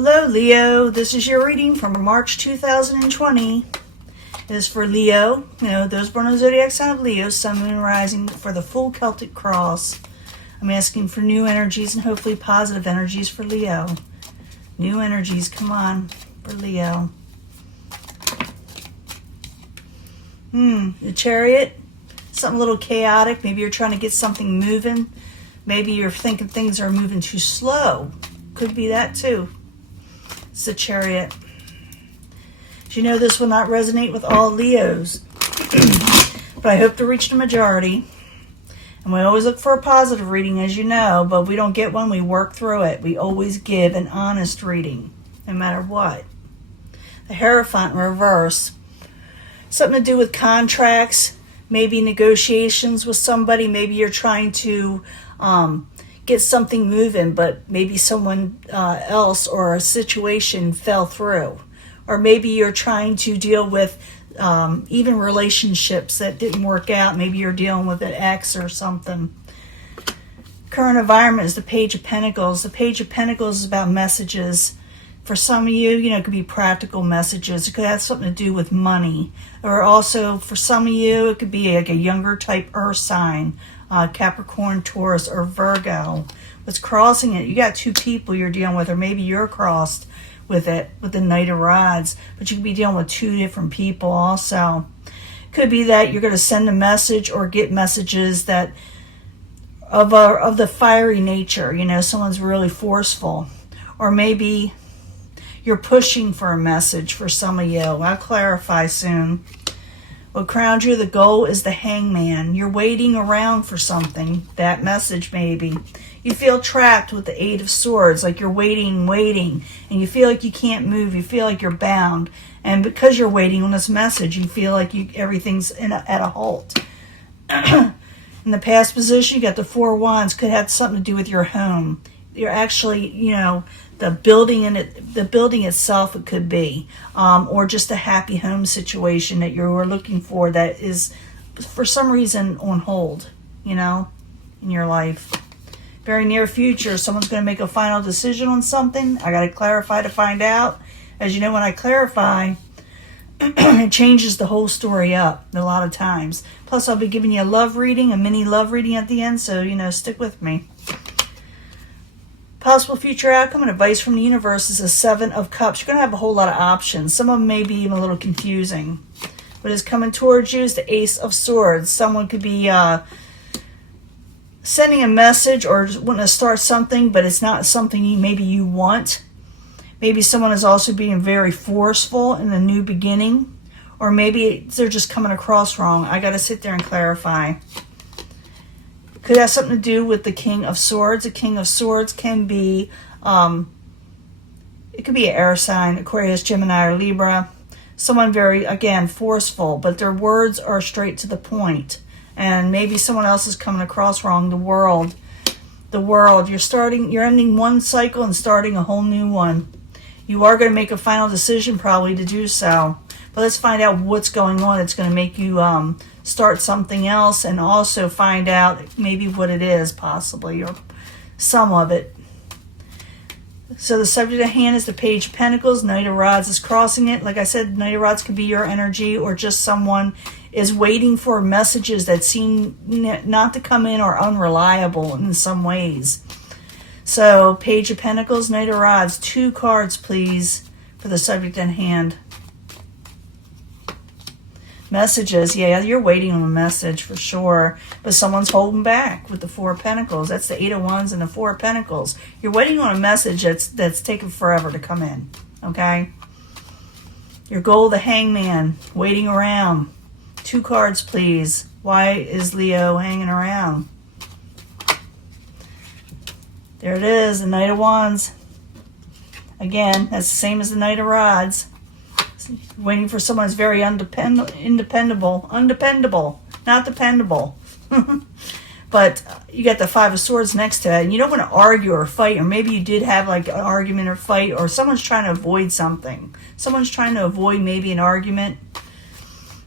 Hello, Leo. This is your reading from March 2020. It is for Leo, those born on the zodiac sign of Leo, Sun, Moon, Rising, for the full Celtic cross. I'm asking for new energies and hopefully positive energies for Leo. New energies, come on, for Leo. The Chariot, something a little chaotic. Maybe you're trying to get something moving. Maybe you're thinking things are moving too slow. Could be that too. It's the Chariot. You know this will not resonate with all Leos, but I hope to reach the majority. And we always look for a positive reading, as you know, but we don't get one, we work through it. We always give an honest reading, no matter what. The Hierophant in reverse. Something to do with contracts, maybe negotiations with somebody. Maybe you're trying to get something moving, but maybe someone else or a situation fell through. Or maybe you're trying to deal with even relationships that didn't work out. Maybe you're dealing with an ex or something. Current environment is the Page of Pentacles. The Page of Pentacles is about messages. For some of you, it could be practical messages. It could have something to do with money. Or also, for some of you, it could be like a younger type earth sign. Capricorn, Taurus, or Virgo. What's crossing it? You got two people you're dealing with, or maybe you're crossed with it, with the Knight of Rods. But you could be dealing with two different people also. Could be that you're going to send a message or get messages that of the fiery nature. Someone's really forceful. Or maybe you're pushing for a message for some of you. I'll clarify soon. What crowns you, the goal is the Hangman. You're waiting around for something, that message maybe. You feel trapped with the Eight of Swords, like you're waiting, and you feel like you can't move. You feel like you're bound. And because you're waiting on this message, you feel like everything's at a halt. In the past position, you got the Four of Wands. Could have something to do with your home. You're actually, the building itself, it could be, or just a happy home situation that you're looking for that is, for some reason, on hold, in your life. Very near future, someone's going to make a final decision on something. I got to clarify to find out. As you know, when I clarify, it changes the whole story up a lot of times. Plus, I'll be giving you a love reading, a mini love reading at the end, so, stick with me. Possible future outcome and advice from the universe is a Seven of Cups. You're going to have a whole lot of options. Some of them may be even a little confusing. What is coming towards you is the Ace of Swords. Someone could be sending a message or just wanting to start something, but it's not something you want. Maybe someone is also being very forceful in the new beginning. Or maybe they're just coming across wrong. I got to sit there and clarify. Could have something to do with the King of Swords. The King of Swords can be, it could be an air sign, Aquarius, Gemini, or Libra. Someone very, again, forceful, but their words are straight to the point. And maybe someone else is coming across wrong. The world. You're ending one cycle and starting a whole new one. You are going to make a final decision probably to do so. But let's find out what's going on. It's going to make you start something else and also find out maybe what it is, possibly, or some of it. So the subject at hand is the Page of Pentacles. Knight of Rods is crossing it. Like I said, Knight of Rods could be your energy, or just someone is waiting for messages that seem not to come in or unreliable in some ways. So Page of Pentacles, Knight of Rods. 2 cards, please, for the subject at hand. Messages, yeah, you're waiting on a message for sure, but someone's holding back with the Four of Pentacles. That's the Eight of Wands and the Four of Pentacles. You're waiting on a message that's taken forever to come in, okay? Your goal, the Hangman, waiting around. 2 cards, please. Why is Leo hanging around? There it is, the Knight of Wands. Again, that's the same as the Knight of Rods. Waiting for someone who's very undependable, not dependable. But you got the Five of Swords next to it, and you don't want to argue or fight, or maybe you did have like an argument or fight, or someone's trying to avoid something. Someone's trying to avoid maybe an argument.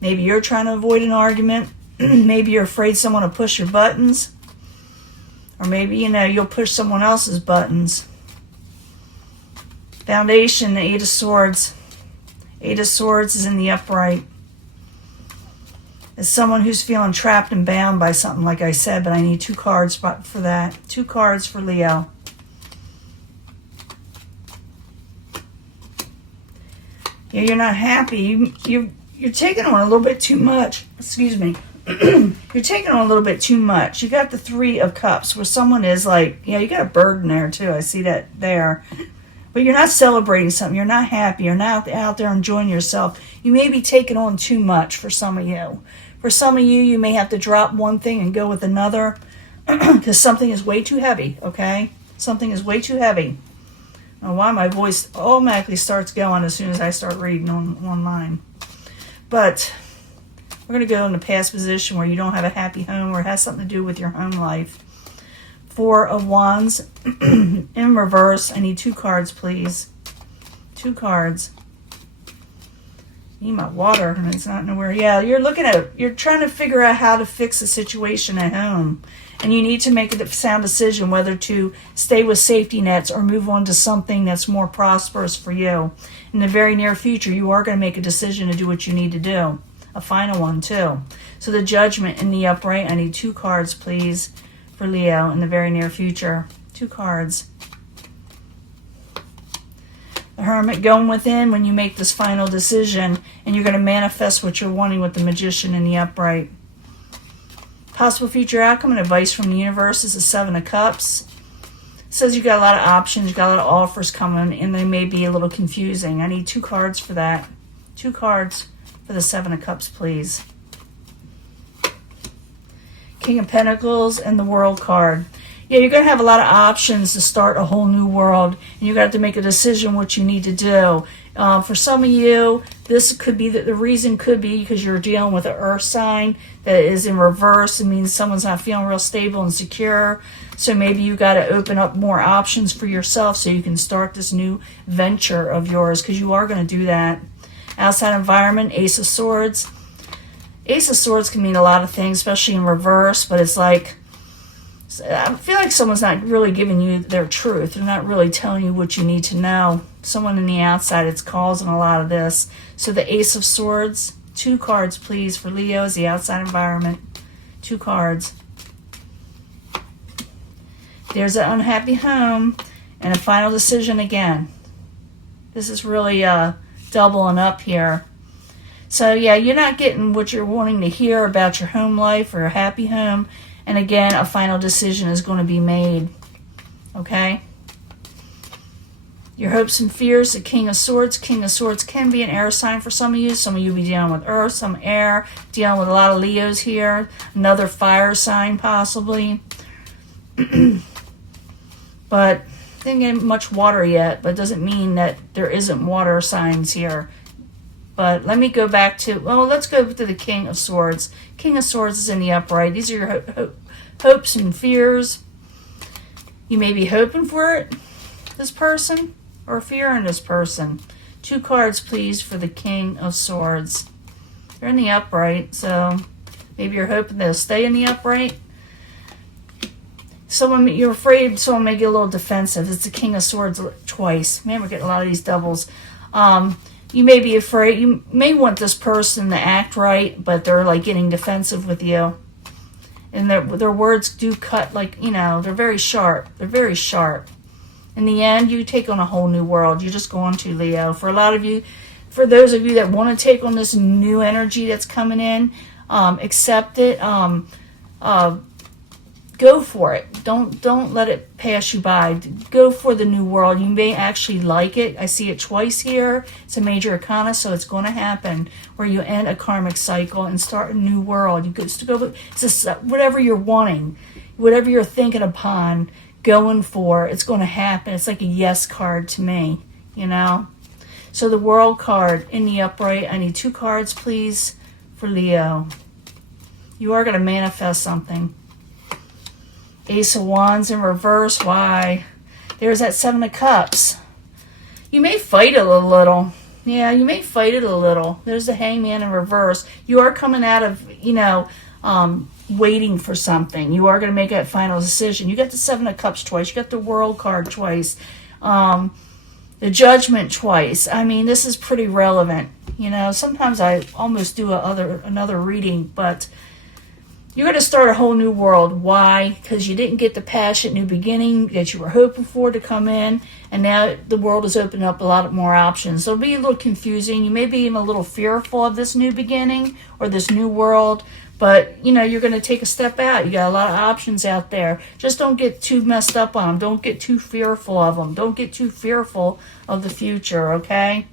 Maybe you're trying to avoid an argument. Maybe you're afraid someone will push your buttons. Or maybe, you'll push someone else's buttons. Foundation, the Eight of Swords. Eight of Swords is in the upright. It's someone who's feeling trapped and bound by something, like I said, but I need 2 cards for that. 2 cards for Leo. Yeah, you're not happy. You're taking on a little bit too much. Excuse me. You're taking on a little bit too much. You got the 3 of Cups, where someone is like, yeah, you got a burden there too. I see that there. But you're not celebrating something. You're not happy. You're not out there enjoying yourself. You may be taking on too much for some of you. For some of you, you may have to drop one thing and go with another because something is way too heavy, okay? Something is way too heavy. I don't know why my voice automatically starts going as soon as I start reading online. But we're going to go in the past position where you don't have a happy home or it has something to do with your home life. 4 of Wands in reverse. I need 2 cards, please. 2 cards. I need my water, and it's not nowhere. Yeah, you're trying to figure out how to fix a situation at home. And you need to make a sound decision whether to stay with safety nets or move on to something that's more prosperous for you. In the very near future, you are going to make a decision to do what you need to do. A final one, too. So the Judgment in the upright, I need 2 cards, please, for Leo in the very near future. 2 cards. The Hermit, going within when you make this final decision, and you're going to manifest what you're wanting with the Magician in the upright. Possible future outcome and advice from the universe is the 7 of Cups. It says you got a lot of options, you got a lot of offers coming, and they may be a little confusing. I need 2 cards for that. 2 cards for the 7 of Cups, please. King of Pentacles and the World card. Yeah, you're going to have a lot of options to start a whole new world, and you're going to have to make a decision what you need to do. For some of you, this could be the reason could be because you're dealing with an earth sign that is in reverse. It means someone's not feeling real stable and secure. So maybe you got to open up more options for yourself so you can start this new venture of yours, because you are going to do that. Outside environment, Ace of Swords. Ace of Swords can mean a lot of things, especially in reverse, but it's like, I feel like someone's not really giving you their truth. They're not really telling you what you need to know. Someone in the outside is causing a lot of this. So the Ace of Swords, 2 cards, please, for Leo is the outside environment. 2 cards. There's an unhappy home and a final decision again. This is really doubling up here. So yeah, you're not getting what you're wanting to hear about your home life or a happy home. And again, a final decision is going to be made. Okay? Your hopes and fears, the King of Swords. King of Swords can be an air sign for some of you. Some of you will be dealing with earth, some air, dealing with a lot of Leos here. Another fire sign, possibly. But didn't get much water yet, but it doesn't mean that there isn't water signs here. But let me go back to, well, let's go to the King of Swords. King of Swords is in the upright. These are your hopes and fears. You may be hoping for it, this person, or fearing this person. 2 cards, please, for the King of Swords. They're in the upright, so maybe you're hoping they'll stay in the upright. You're afraid someone may get a little defensive. It's the King of Swords twice. Man, we're getting a lot of these doubles. You may be afraid. You may want this person to act right, but they're like getting defensive with you. And their words do cut, like, you know, they're very sharp. They're very sharp. In the end, you take on a whole new world. You're just going to, Leo. For a lot of you, for those of you that want to take on this new energy that's coming in, accept it. Go for it. Don't let it pass you by. Go for the new world. You may actually like it. I see it twice here. It's a major arcana, so it's going to happen where you end a karmic cycle and start a new world. You could go. It's just whatever you're wanting, whatever you're thinking upon, going for. It's going to happen. It's like a yes card to me, you know. So the World card in the upright. I need 2 cards, please, for Leo. You are going to manifest something. Ace of Wands in reverse. Why? There's that 7 of Cups. You may fight it a little. Yeah, you may fight it a little. There's the Hangman in reverse. You are coming out of, you know, waiting for something. You are going to make that final decision. You got the 7 of Cups twice. You got the World card twice. The Judgment twice. I mean, this is pretty relevant. You know, sometimes I almost do another reading, but you're going to start a whole new world. Why? Because you didn't get the passionate new beginning that you were hoping for to come in, and now the world has opened up a lot more options. So it'll be a little confusing. You may be even a little fearful of this new beginning or this new world, but, you know, you're going to take a step out. You got a lot of options out there. Just don't get too messed up on them. Don't get too fearful of them. Don't get too fearful of the future, okay?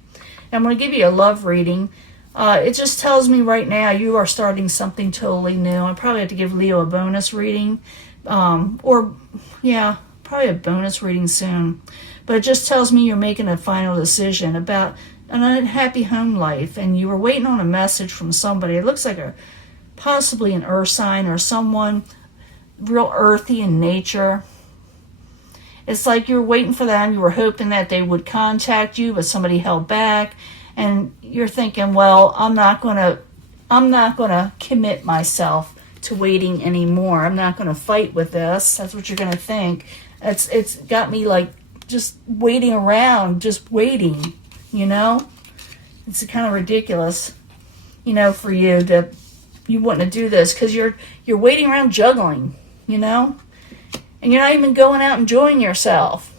I'm going to give you a love reading. It just tells me right now you are starting something totally new. I probably have to give Leo a bonus reading. Probably a bonus reading soon. But it just tells me you're making a final decision about an unhappy home life, and you were waiting on a message from somebody. It looks like possibly an earth sign or someone real earthy in nature. It's like you're waiting for them. You were hoping that they would contact you, but somebody held back. And you're thinking, well, I'm not gonna commit myself to waiting anymore. I'm not gonna fight with this. That's what you're gonna think. It's got me like just waiting around, just waiting, you know? It's kind of ridiculous, you know, for you wouldn't do this because you're waiting around juggling, you know? And you're not even going out enjoying yourself.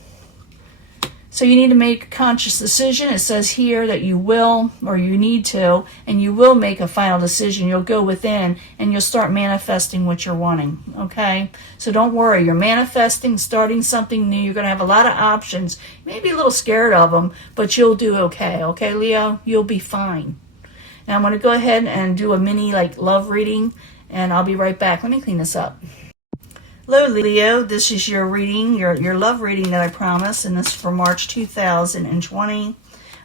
So you need to make a conscious decision. It says here that you will, or you need to, and you will make a final decision. You'll go within and you'll start manifesting what you're wanting, okay? So don't worry. You're manifesting, starting something new. You're going to have a lot of options. You may be a little scared of them, but you'll do okay, okay, Leo? You'll be fine. Now I'm going to go ahead and do a mini love reading, and I'll be right back. Let me clean this up. Hello, Leo. This is your reading, your love reading that I promised, and this is for March 2020.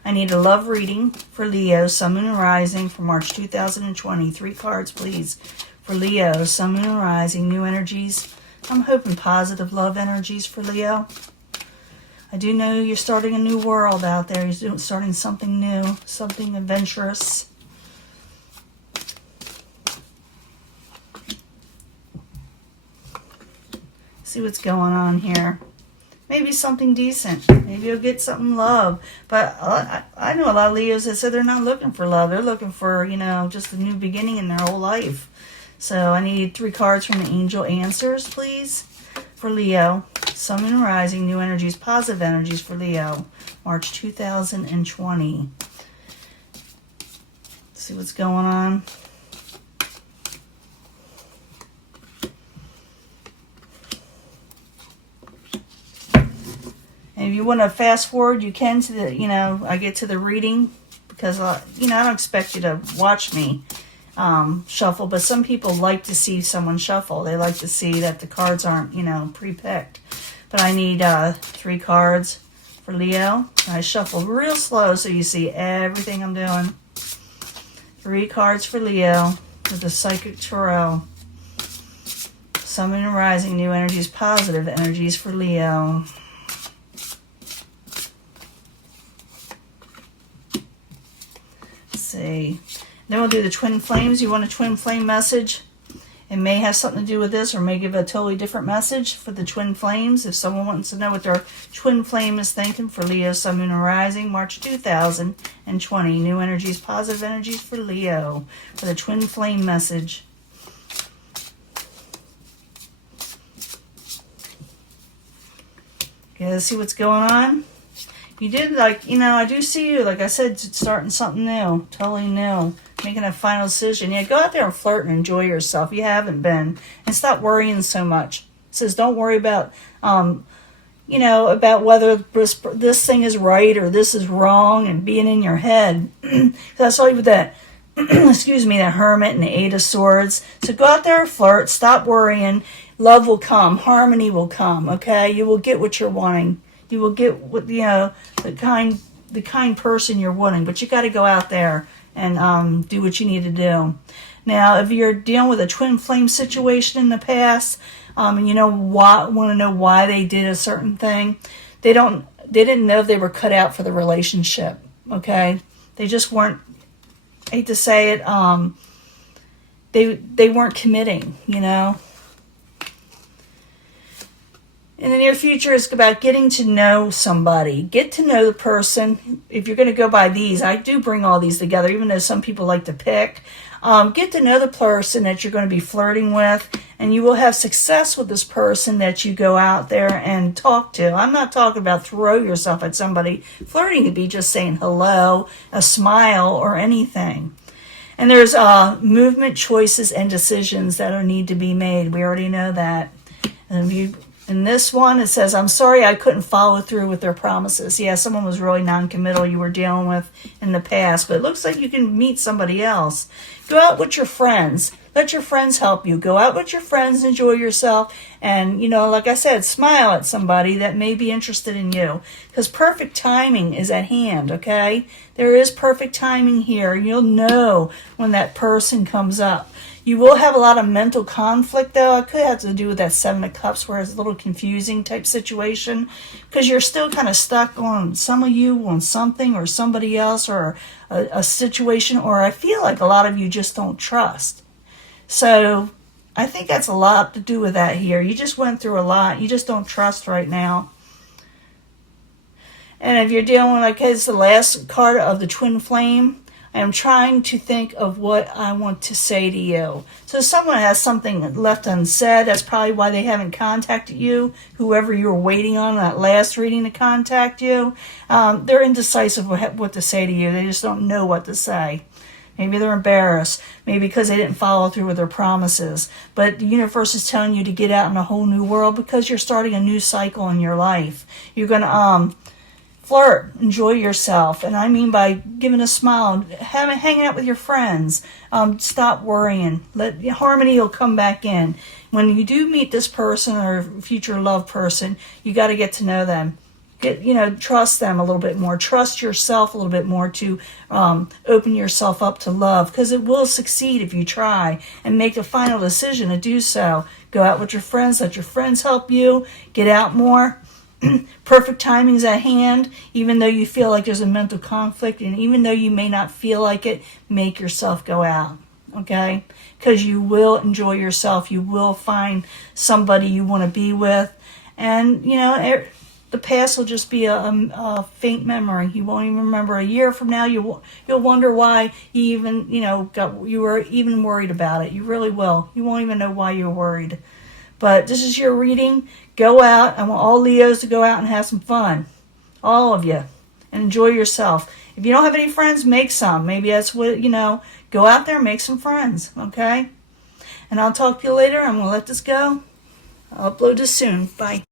I need a love reading for Leo, Sun, Moon, and Rising for March 2020. 3 cards, please, for Leo, Sun, Moon, and Rising, new energies. I'm hoping positive love energies for Leo. I do know you're starting a new world out there. You're starting something new, something adventurous. See what's going on here. Maybe something decent. Maybe you'll get something love. But I know a lot of Leos that said they're not looking for love. They're looking for, you know, just a new beginning in their whole life. So I need 3 cards from the Angel Answers, please, for Leo. Sun, Moon, and Rising, new energies, positive energies for Leo, March 2020. See what's going on. And if you want to fast forward, you can to the, you know, I get to the reading because, you know, I don't expect you to watch me shuffle, but some people like to see someone shuffle. They like to see that the cards aren't, you know, pre-picked. But I need 3 cards for Leo. I shuffle real slow so you see everything I'm doing. 3 cards for Leo with the Psychic Tarot. Sun, Moon, and Rising, new energies, positive energies for Leo. See. Then we'll do the twin flames. You want a twin flame message? It may have something to do with this or may give a totally different message for the twin flames. If someone wants to know what their twin flame is thinking for Leo, Sun, Moon, and Rising, March 2020. New energies, positive energies for Leo for the twin flame message. Okay, let's see what's going on. You did, you know, I do see you, like I said, starting something new, totally new, making a final decision. Yeah, go out there and flirt and enjoy yourself. You haven't been. And stop worrying so much. It says don't worry about, you know, about whether this thing is right or this is wrong and being in your head. Because I saw you with that, excuse me, that Hermit and the 8 of Swords. So go out there and flirt. Stop worrying. Love will come. Harmony will come, okay? You will get what you're wanting. You will get what, you know, the kind person you're wanting, but you got to go out there and do what you need to do. Now, if you're dealing with a twin flame situation in the past, and you know want to know why they did a certain thing, they didn't know if they were cut out for the relationship. Okay, they just weren't. I hate to say it, they weren't committing. You know. in the near future is about getting to know somebody. Get to know the person. If you're going to go by these, I do bring all these together, even though some people like to pick. Get to know the person that you're going to be flirting with, and you will have success with this person that you go out there and talk to. I'm not talking about throw yourself at somebody. Flirting could be just saying hello, a smile, or anything. And there's movement, choices, and decisions that need to be made. We already know that. And in this one, it says, I'm sorry I couldn't follow through with their promises. Yeah, someone was really non-committal you were dealing with in the past, but it looks like you can meet somebody else. Go out with your friends. Let your friends help you. Go out with your friends, enjoy yourself, and, like I said, smile at somebody that may be interested in you, because perfect timing is at hand, okay? There is perfect timing here. You'll know when that person comes up. You will have a lot of mental conflict, though. It could have to do with that Seven of Cups, where it's a little confusing type situation, because you're still kind of stuck on some of you on something or somebody else or a situation, or I feel like a lot of you just don't trust. So I think that's a lot to do with that here. You just went through a lot. You just don't trust right now. And if you're dealing with, it's the last card of the Twin Flame, I am trying to think of what I want to say to you. So someone has something left unsaid. That's probably why they haven't contacted you. Whoever you were waiting on that last reading to contact you, they're indecisive what to say to you. They just don't know what to say. Maybe they're embarrassed. Maybe because they didn't follow through with their promises. But the universe is telling you to get out in a whole new world because you're starting a new cycle in your life. You're going to flirt, enjoy yourself, and I mean by giving a smile, hanging out with your friends. Stop worrying. Harmony will come back in. When you do meet this person or future love person, you got to get to know them. Trust them a little bit more. Trust yourself a little bit more to open yourself up to love, because it will succeed if you try and make a final decision to do so. Go out with your friends. Let your friends help you. Get out more. Perfect timing's at hand, even though you feel like there's a mental conflict, and even though you may not feel like it, make yourself go out, okay? Because you will enjoy yourself. You will find somebody you want to be with, and, the past will just be a faint memory. You won't even remember. A year from now, you'll wonder why you even, you were even worried about it. You really will. You won't even know why you were worried. But this is your reading. Go out. I want all Leos to go out and have some fun. All of you. And enjoy yourself. If you don't have any friends, make some. Maybe that's what, go out there and make some friends. Okay? And I'll talk to you later. I'm going to let this go. I'll upload this soon. Bye.